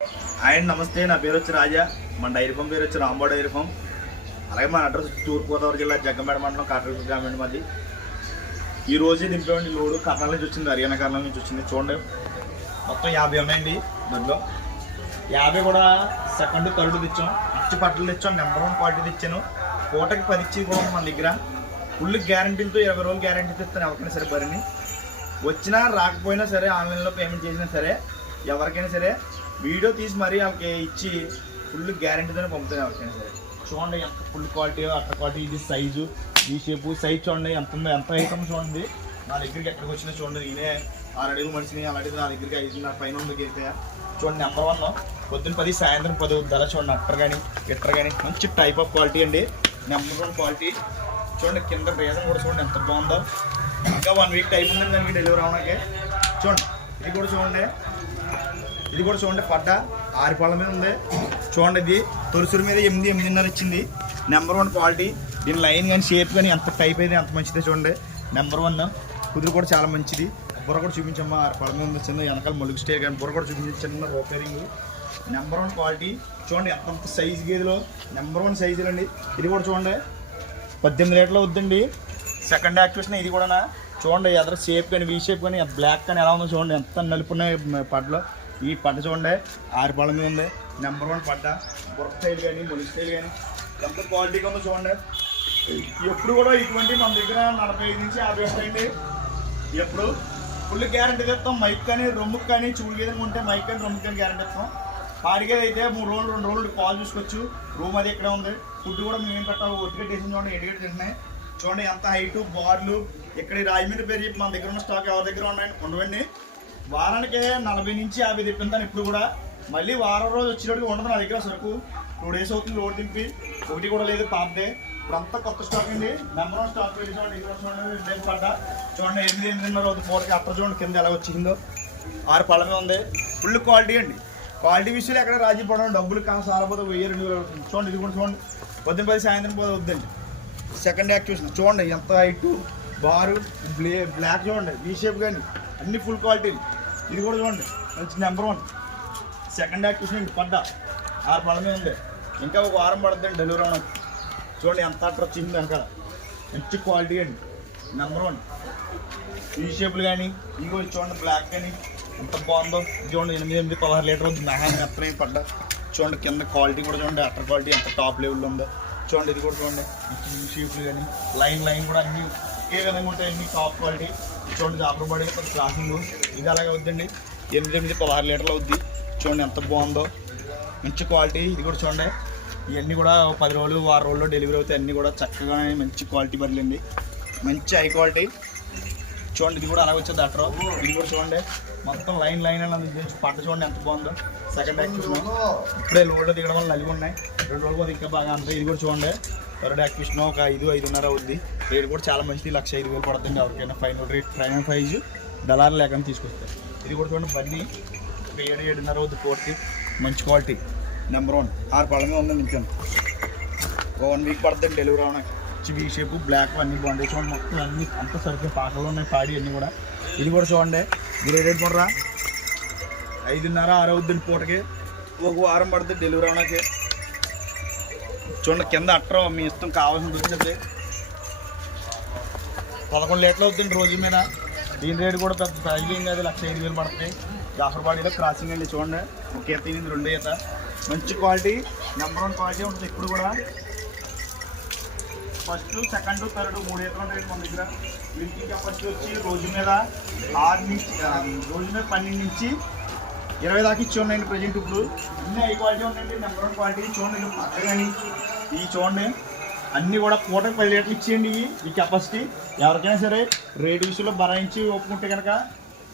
And నమస్తే, నా పేరు వచ్చి రాజా. మన డైరీ ఫామ్ పేరు వచ్చి రాంబాబు డైరీ ఫామ్. అలాగే మన అడ్రస్ తూర్పుగోదావరి జిల్లా జగ్గంపేట మండలం కాటరపల్లి గ్రామీణ మాది. ఈ రోజు దింపేవండి లోడు కర్నాల నుంచి వచ్చింది, హర్యానా కర్నాల నుంచి వచ్చింది. చూడండి మొత్తం 50 ఉన్నాయండి. దాంట్లో 50 కూడా సెకండ్ థర్డ్ తెచ్చాం, అచ్చి పట్టలు తెచ్చాం, నెంబర్ 1 క్వాలిటీ తెచ్చాను. పూటకి 10 ఇచ్చి కూడా మన దగ్గర ఫుల్ గ్యారంటీలతో 20 రోజులు గ్యారంటీతో ఇస్తాను. ఎవరికైనా సరే బరిని వచ్చినా రాకపోయినా సరే, ఆన్లైన్లో పేమెంట్ చేసినా సరే, ఎవరికైనా సరే వీడియో తీసి మరీ వాళ్ళకి ఇచ్చి ఫుల్ గ్యారంటీతోనే పంపుతాను ఎవరికైనా సరే. చూడండి ఎంత ఫుల్ క్వాలిటీ, అట్ట క్వాలిటీ, ఇది సైజు, ఈ షేపు, సైజ్ చూడండి ఎంత ఉందో, ఎంత ఐటమ్ చూడండి. నా దగ్గరికి ఎక్కడికి వచ్చినా చూడండి, నేనే 6 అడుగులు మనిషిని, అలాంటిది నా దగ్గరికి 5.5 పైన ఉంది. చూడండి నెంబర్ 1 పొద్దున్న 10 సాయంత్రం 10 ధర. చూడండి అట్టర్ కానీ ఇట్టర్ కానీ మంచి టైప్ ఆఫ్ క్వాలిటీ అండి. Number 1 quality. చూడండి కింద రీజన్ కూడా చూడండి ఎంత బాగుందో. ఇంకా 1 వీక్ టైప్ ఉందండి దానికి డెలివరీ అవడానికి. చూడండి ఇది కూడా చూడండి, ఇది కూడా చూడండి పడ్డ 6 పళ్ళ మీద ఉంది. చూడండి ఇది తొలుసురు మీద 8.5 ఇచ్చింది. Number 1 quality. దీని లైన్ కానీ షేప్ కానీ ఎంత టైప్ అయితే అంత మంచిదే. చూడండి నెంబర్ 1. కుదురు కూడా చాలా మంచిది. బుర్ర కూడా చూపించమ్మా, 6 పళ్ళ మీద ఉంది. చిన్న వెనకాల మొలుగు స్టేర్ కానీ బుర్ర కూడా చూపించిన రోపేరింగ్. Number 1 quality. చూడండి ఎంత సైజు గేదెలో నెంబర్ 1 సైజులు అండి. ఇది కూడా చూడండి 18 లీటర్లు వద్దండి. సెకండ్ యాక్టివేషన్ ఇది కూడా. చూడండి ఎదర షేప్ కానీ, వీ షేప్ కానీ, బ్లాక్ కానీ ఎలా ఉందో చూడండి, ఎంత నలుపున్నాయి పడ్డలో. ఈ పడ్డ చూడండి 6 పళ్ళ మీద ఉంది. నెంబర్ 1 పడ్డ. బుర్ర స్టైల్ కానీ, మొలుగు స్టైల్ కానీ ఎంత క్వాలిటీగా ఉందో చూడండి. ఎప్పుడు కూడా ఇటువంటి మన దగ్గర 45 నుంచి 50 వస్తాయండి. ఎప్పుడు ఫుల్ గ్యారంటీ ఇస్తాం. మైక్ కానీ, రొమ్ముకు కానీ, చూడు గేదెలు ఉంటే మైక్ కానీ, రొమ్ముకు కానీ గ్యారంటీ ఇస్తాం. పాడిగేది అయితే 3 రోజులు 2 రోజులు పాలు చూసుకోవచ్చు. రూమ్ అది ఇక్కడే ఉంది. ఫుడ్ కూడా మేము పెట్టాలి. ఒట్టిగా టేషన్ చూడండి, ఎడిగేట్ తింటున్నాయి. చూడండి ఎంత హైటు, బార్లు. ఇక్కడ రాజమండ్రి పేరు చెప్పి మన దగ్గర ఉన్న స్టాక్ ఎవరి దగ్గర ఉండవండి. వారానికి 40 నుంచి 50 తిప్పింతాను. ఇప్పుడు కూడా మళ్ళీ వారం రోజు వచ్చేటప్పుడు ఉండదు నా దగ్గర సరుకు. 2 డేస్ అవుతుంది లోడ్ దింపి, ఒకటి కూడా లేదు పాపదే. ఇప్పుడు అంతా కొత్త స్టాక్ అండి. నెంబర్ 1 స్టాక్ పెట్టి చూడండి. ఇక్కడ చూడండి 2 పడ్డ. చూడండి 8.5 రోజు పూటకి అత్త చూడండి కింద ఎలా వచ్చిందో. 6 పళ్ళ మీద ఉంది. ఫుల్ క్వాలిటీ అండి. క్వాలిటీ విషయాలు ఎక్కడ రాజీ పడడం. డబ్బులు సాలపోతే 1000-2000 అవుతుంది. చూడండి ఇది కూడా చూడండి పొద్దున్న 10 సాయంత్రం 10 వద్దండి. సెకండ్ యాక్టివేషన్ చూడండి ఎంత హైటు, బారు, బ్లాక్ చూడండి, వీ షేప్ కానీ అన్ని ఫుల్ క్వాలిటీ. ఇది కూడా చూడండి మంచి నెంబర్ 1 సెకండ్ యాక్టివేషన్ అండి. పడ్డ 6 పళ్ళ మీద ఉంది. ఇంకా ఒక వారం పడుతుందండి డెలివరీ అవడానికి. చూడండి ఎంత అట్రా వచ్చింది వెనకాల. మంచి క్వాలిటీ అండి. నెంబర్ 1 వీ షేపులు కానీ, ఇది కూడా చూడండి బ్లాక్ కానీ ఎంత బాగుందో. చూడండి 8 16 లీటర్ ఉంది. మెహాన్ ఎత్తనే పడ్డ. చూడండి కింద క్వాలిటీ కూడా చూడండి, అట్టర్ క్వాలిటీ ఎంత టాప్ లెవెల్లో ఉందో. చూడండి ఇది కూడా చూడండి షేప్లు కానీ, లైన్ కూడా అన్నీ ఒకే విధంగా ఉంటాయి. అన్ని టాప్ క్వాలిటీ. చూడండి జాపర్ పడి కొంచెం క్రాసింగ్ ఇది అలాగే అవుద్దండి. 8 16 లీటర్లు అవుద్ది. చూడండి ఎంత బాగుందో, మంచి క్వాలిటీ. ఇది కూడా చూడండి ఇవన్నీ కూడా 10 రోజులు 6 రోజుల్లో డెలివరీ అవుతాయి. అన్నీ కూడా చక్కగా మంచి క్వాలిటీ బర్రెలండి, మంచి హై క్వాలిటీ. చూడండి ఇది కూడా అలాగే వచ్చేది అట్రా. ఇది కూడా చూడండి మొత్తం లైన్ అని పట్ట చూడండి ఎంత బాగుందో. సెకండ్ యాక్టివేషన్ ఇప్పుడే లోడ్లో దిగడం వల్ల నలిగి ఉన్నాయి. 2 రోజులు కూడా ఇంకా బాగా అంటాయి. ఇది కూడా చూడండి థర్డ్ యాక్టివేషన్ ఒక 5-5.5 అవుద్ది. రేట్ కూడా చాలా మంచిది. 1,05,000 పడుతుంది. ఎవరికైనా ఫైనల్ రేట్ ఫైనల్ ప్రైజ్ దళారు లేకుండా తీసుకొస్తారు. ఇది కూడా చూడండి బన్నీ 7-7.5 అవుద్ది. పూర్తి మంచి క్వాలిటీ. నెంబర్ 1 6 పళ్ళ మీద ఉందండి. ఇంకా 1 వీక్ పడుతుంది డెలివరీ అవడానికి. వీ షేపు, బ్లాక్ అన్నీ బాగుంటాయి. చూడండి మొత్తం అన్ని అంత సరిగ్గా పాకలు ఉన్నాయి, పాడి అన్నీ కూడా. ఇది కూడా చూడండి మీరు రేట్ పడరా 5.5-6 అవుద్దండి. పూటకి ఒక వారం పడుతుంది డెలివరీ అవడానికి. చూడండి కింద అట్రా మీ ఇష్టం కావాల్సింది వచ్చింది. 11 లీటర్లు అవుతుంది రోజు మీద. దీని రేటు కూడా పెద్ద ప్రైజింగ్ అది 1,05,000 పడుతుంది. జాఫర్బాడీలో క్రాసింగ్ అండి. చూడండి ఒక ఈత ఇది 2 ఈత. మంచి క్వాలిటీ. నెంబర్ 1 క్వాలిటీ ఉంటుంది. ఇప్పుడు కూడా ఫస్ట్, సెకండ్, థర్డ్ 3 ఈతలు ఉంటాయి మన దగ్గర. వీటికి కెపాసిటీ వచ్చి రోజు మీద 12 నుంచి 20 దాకా ఇచ్చి ఉన్నాయండి ప్రజెంట్. ఇప్పుడు అన్నీ హై క్వాలిటీ ఉన్నాయండి. Number 1 quality. చూడండి పక్క కానీ ఇవి చూడండి అన్నీ కూడా పూటకి 10 లీటర్లు ఇచ్చేయండి. ఈ కెపాసిటీ ఎవరికైనా సరే రేటు విషయంలో బరాయించి ఒప్పుకుంటే కనుక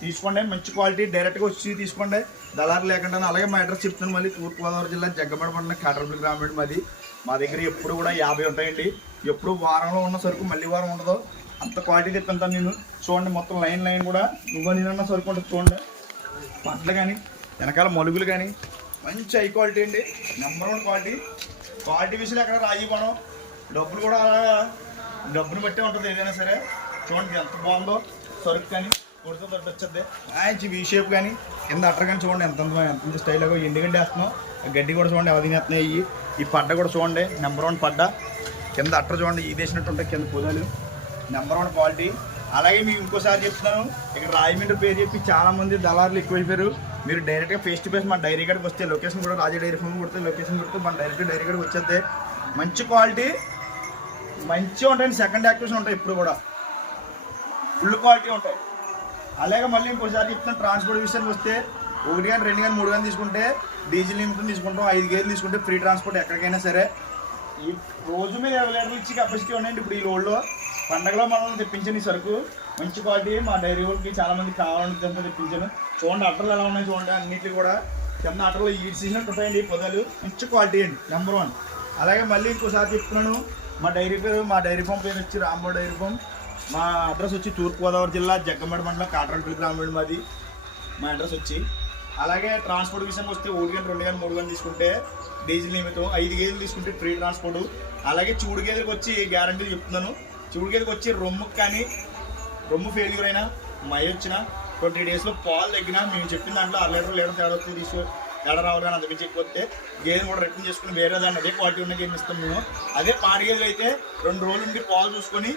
తీసుకోండి. మంచి క్వాలిటీ. డైరెక్ట్గా వచ్చి తీసుకోండి, దళారు లేకుండా. అలాగే మా అడ్రస్ చెప్తాను మళ్ళీ. తూర్పుగోదావరి జిల్లా జగ్గంపేట మండలం కాటరపల్లి గ్రామీణ మాది. మా దగ్గర ఎప్పుడు కూడా 50 ఉంటాయండి. ఎప్పుడు వారంలో ఉన్న సరుకు మళ్ళీ వారం ఉండదు. అంత క్వాలిటీ తెప్పింతాను నేను. చూడండి మొత్తం లైన్ కూడా నేనన్న సరుకు ఉంటుంది. చూడండి పట్లు కానీ, వెనకాల మలుగులు కానీ మంచి హై క్వాలిటీ అండి. Number 1 quality. క్వాలిటీ విషయంలో ఎక్కడ రాజీ పడం. డబ్బులు కూడా డబ్బును బట్టే ఉంటుంది ఏదైనా సరే. చూడండి ఎంత బాగుందో సరుకు కానీ. కొడుతూ వచ్చేద్ది. మంచి వీ షేప్ కానీ కింద అట్టర్ కానీ చూడండి ఎంత స్టైల్గా ఎండుగడ్డి వేస్తున్నాం. గడ్డి కూడా చూడండి ఎవరు తినేస్తున్నాయి. ఈ పడ్డ కూడా చూడండి నెంబర్ 1 పడ్డ. కింద అట్టర్ చూడండి ఇది వేసినట్టు ఉంటాయి కింద పొదాలు. Number 1 quality. అలాగే మీకు ఇంకోసారి చెప్తున్నాను, ఇక్కడ రాజమండ్రి పేరు చెప్పి చాలామంది దళారులు ఎక్కువైపోయారు. మీరు డైరెక్ట్గా ఫేస్ టు ఫేస్ మన డైరీ కాడికి వస్తే లొకేషన్ కూడా రాజా డైరీ ఫామ్ కొడితే లొకేషన్ కొడితే మన డైరీ కాడికి వచ్చేస్తే మంచి క్వాలిటీ మంచిగా ఉంటాయండి. సెకండ్ యాక్టివ్స్ ఉంటాయి ఇప్పుడు కూడా ఫుల్ క్వాలిటీ ఉంటాయి. అలాగే మళ్ళీ ఇంకోసారి చెప్తాను, ట్రాన్స్పోర్ట్ విషయానికి వస్తే 1 కానీ 2 కానీ 3 కానీ తీసుకుంటే డీజిల్ నిమిత్తం తీసుకుంటాం. 5 గేర్లు తీసుకుంటే ఫ్రీ ట్రాన్స్పోర్ట్ ఎక్కడికైనా సరే. ఈ రోజు మీద 20 లీటర్లు ఇచ్చి కెపాసిటీ ఉన్నాయండి ఇప్పుడు ఈ లోడ్లో. పండగలో మనం తెప్పించాను ఈ సరుకు మంచి క్వాలిటీ. మా డైరీ వాళ్ళకి చాలామంది కావాలని తెప్పించాను. చూడండి అట్టలు ఎలా ఉన్నాయి చూడండి. అన్నింటికి కూడా కింద అట్టలు ఈడ్చేసినట్టు ఉంటాయండి పొదాలు. మంచి క్వాలిటీ అండి నెంబర్ 1. అలాగే మళ్ళీ ఇంకోసారి చెప్తున్నాను, మా డైరీ ఫామ్ పేరు వచ్చి రాంబో డైరీ ఫామ్. మా అడ్రస్ వచ్చి తూర్పుగోదావరి జిల్లా జగ్గంపేట మండలం కాట్రాలపల్లి గ్రామం మాది మా అడ్రస్ వచ్చి. అలాగే ట్రాన్స్పోర్ట్ విషయానికి వస్తే 1 కానీ 2 కానీ 3 కానీ తీసుకుంటే డీజిల్ నిమిత్తం, 5 గేదెలు తీసుకుంటే ఫ్రీ ట్రాన్స్పోర్ట్. అలాగే చూడు గేదెలకు వచ్చి గ్యారంటీ చెప్తున్నాను, చూడు గేదెకి వచ్చి రొమ్ముకి కానీ రొమ్ము ఫెయిల్యూర్ అయినా మై వచ్చినా 20 డేస్లో పాలు తగ్గినా మేము చెప్పిన దాంట్లో 1 లీటర్ తేడా వస్తే తేడా రావాలి. కానీ అంతకు చెప్పొస్తే గేదె కూడా రిటర్న్ చేసుకుని వేరే దాన్ని అదే క్వాలిటీ ఉన్న గేదె ఇస్తాం మేము. అదే పాడి గేదెలు అయితే 2 రోజుల నుండి పాలు చూసుకొని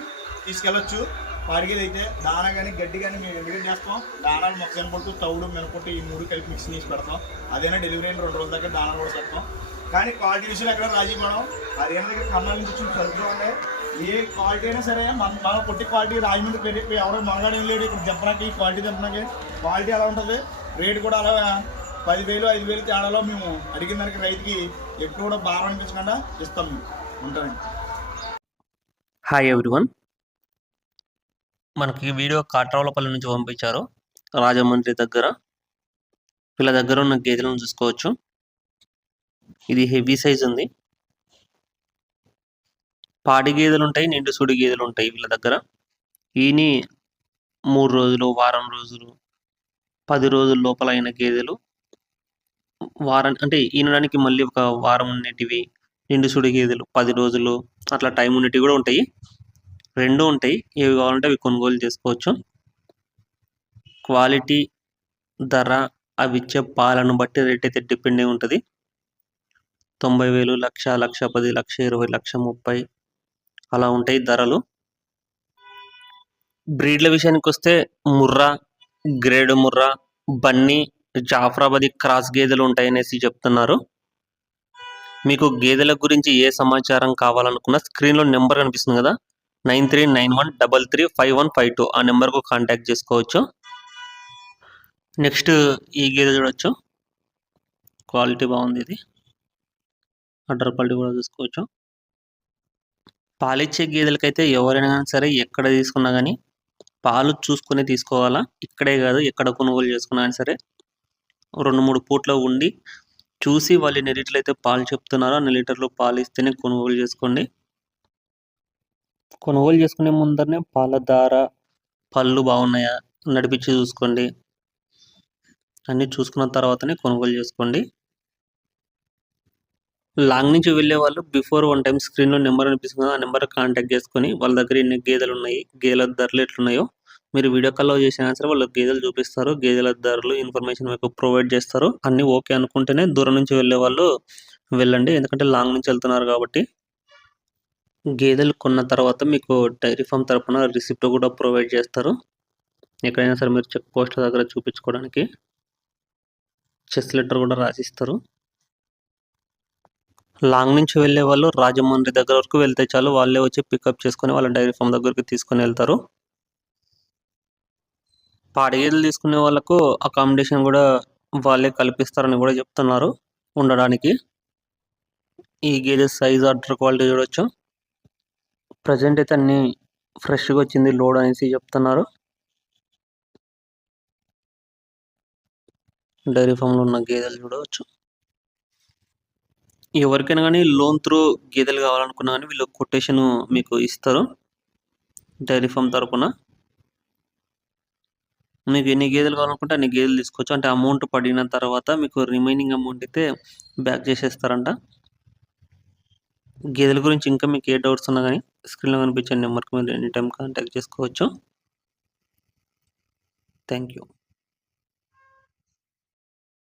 తీసుకెళ్ళొచ్చు. పాడి గేదె అయితే దానా కానీ గడ్డి కానీ మేము ఎందుకు చేస్తాం, దానాలు మొక్కజొన్న పొట్టు తౌడు మినపొట్టు ఈ 3 కలిపి మిక్స్ చేసి పెడతాం. అదేనా డెలివరీ అయిన 2 రోజుల దగ్గర దానాలు కూడా పెడతాం. కానీ క్వాలిటీ విషయం ఎక్కడ రాజీ మనం అదేనా దగ్గర కన్నాల నుంచి వచ్చి సరుకులు ఏ క్వాలిటీ అయినా సరే మన పొట్టి క్వాలిటీ రాజమండ్రి పేరు ఎవరో మనగాడు ఏం లేడు ఇక్కడ చెప్పడానికి. క్వాలిటీ చెప్పడానికి క్వాలిటీ ఎలా ఉంటుంది, రేటు కూడా అలా 10,000 5,000 తేడాలో మేము అడిగిన దానికి రైతుకి ఎక్కువ కూడా భారం అనిపించకుండా ఇస్తాం మేము ఉంటామండి. హాయ్ ఎవ్రీవన్, మనకి వీడియో కాట్రావులపల్లి నుంచి పంపించారు. రాజమండ్రి దగ్గర వీళ్ళ దగ్గర ఉన్న గేదెలను చూసుకోవచ్చు. ఇది హెవీ సైజ్ ఉంది. పాడి గేదెలు ఉంటాయి, నిండు సుడి గేదెలు ఉంటాయి వీళ్ళ దగ్గర. ఈని 3 రోజులు, వారం రోజులు, 10 రోజుల లోపల అయిన గేదెలు, వారం అంటే ఈనడానికి మళ్ళీ ఒక వారం ఉండేటివి, నిండు సుడి గేదెలు 10 రోజులు అట్లా టైం ఉండేటివి కూడా ఉంటాయి. 2 ఉంటాయి. ఏవి కావాలంటే అవి కొనుగోలు చేసుకోవచ్చు. క్వాలిటీ, ధర, అవి ఇచ్చే పాలను బట్టి రేట్ అయితే డిపెండ్ అయి ఉంటుంది. 90,000, 1,00,000, 1,10,000, 1,20,000, 1,30,000 అలా ఉంటాయి ధరలు. బ్రీడ్ల విషయానికి వస్తే ముర్రా, గ్రేడ్ ముర్రా, బన్నీ, జాఫ్రాబాదీ క్రాస్ గేదెలు ఉంటాయనేసి చెప్తున్నారు. మీకు గేదెల గురించి ఏ సమాచారం కావాలనుకున్నా స్క్రీన్లో నెంబర్ కనిపిస్తుంది కదా, 9391335152 ఆ నెంబర్కు కాంటాక్ట్ చేసుకోవచ్చు. నెక్స్ట్ ఈ గేదె చూడొచ్చు, క్వాలిటీ బాగుంది. ఇది అడ్డర్ క్వాలిటీ కూడా చూసుకోవచ్చు. పాలిచ్చే గేదెలకైతే ఎవరైనా సరే ఎక్కడ తీసుకున్నా కానీ పాలు చూసుకుని తీసుకోవాలా. ఇక్కడే కాదు, ఎక్కడ కొనుగోలు చేసుకున్నా కానీ సరే 2-3 పూట్లో ఉండి చూసి వాళ్ళు ఎన్ని లీటర్లు అయితే పాలు చెప్తున్నారో అన్ని లీటర్లు పాలు ఇస్తేనే కొనుగోలు చేసుకోండి. కొనుగోలు చేసుకునే ముందరనే పాల ధార, పళ్ళు బాగున్నాయా నడిపించి చూసుకోండి. అన్నీ చూసుకున్న తర్వాతనే కొనుగోలు చేసుకోండి. లాంగ్ నుంచి వెళ్ళే వాళ్ళు బిఫోర్ 1 టైం స్క్రీన్లో నెంబర్ అనిపిస్తుంది, ఆ నెంబర్ కాంటాక్ట్ చేసుకొని వాళ్ళ దగ్గర ఎన్ని గేదెలు ఉన్నాయి, గేదెల ధరలు ఎట్లున్నాయో మీరు వీడియో కాల్లో చేసినా సరే వాళ్ళు గేదెలు చూపిస్తారు. గేదెల ధరలు ఇన్ఫర్మేషన్ మీకు ప్రొవైడ్ చేస్తారు. అన్నీ ఓకే అనుకుంటేనే దూరం నుంచి వెళ్ళే వాళ్ళు వెళ్ళండి, ఎందుకంటే లాంగ్ నుంచి వెళ్తున్నారు కాబట్టి. గేదెలు కొన్న తర్వాత మీకు డైరీ ఫామ్ తరఫున రిసిప్ట్ కూడా ప్రొవైడ్ చేస్తారు. ఎక్కడైనా సరే మీరు చెక్ పోస్ట్ దగ్గర చూపించుకోవడానికి చెస్ లెటర్ కూడా రాసిస్తారు. లాంగ్ నుంచి వెళ్ళే వాళ్ళు రాజమండ్రి దగ్గర వరకు వెళ్తే చాలు, వాళ్ళే వచ్చి పికప్ చేసుకొని వాళ్ళ డైరీ ఫామ్ దగ్గరికి తీసుకొని వెళ్తారు. పాడి గేదెలు తీసుకునే వాళ్ళకు అకామిడేషన్ కూడా వాళ్ళే కల్పిస్తారని కూడా చెప్తున్నారు ఉండడానికి. ఈ గేదె సైజ్, అడ్డర్ క్వాలిటీ చూడొచ్చు. ప్రజెంట్ అయితే అన్ని ఫ్రెష్గా వచ్చింది లోడ్ అనేసి చెప్తున్నారు. డైరీ ఫామ్లో ఉన్న గేదెలు చూడవచ్చు. ఎవరికైనా కానీ లోన్ త్రూ గేదెలు కావాలనుకున్నా కానీ వీళ్ళు కొటేషన్ మీకు ఇస్తారు డైరీ ఫామ్ తరఫున. మీకు ఎన్ని గేదెలు కావాలనుకుంటే అన్ని గేదెలు తీసుకోవచ్చు. అంటే అమౌంట్ పడిన తర్వాత మీకు రిమైనింగ్ అమౌంట్ అయితే బ్యాక్ చేసేస్తారంట. గేదెల గురించి ఇంకా మీకు ఏ డౌట్స్ ఉన్నా కానీ స్క్రీన్లో కనిపించే నెంబర్కి మీరు ఎనీ టైం కాంటాక్ట్ చేసుకోవచ్చు. Thank you.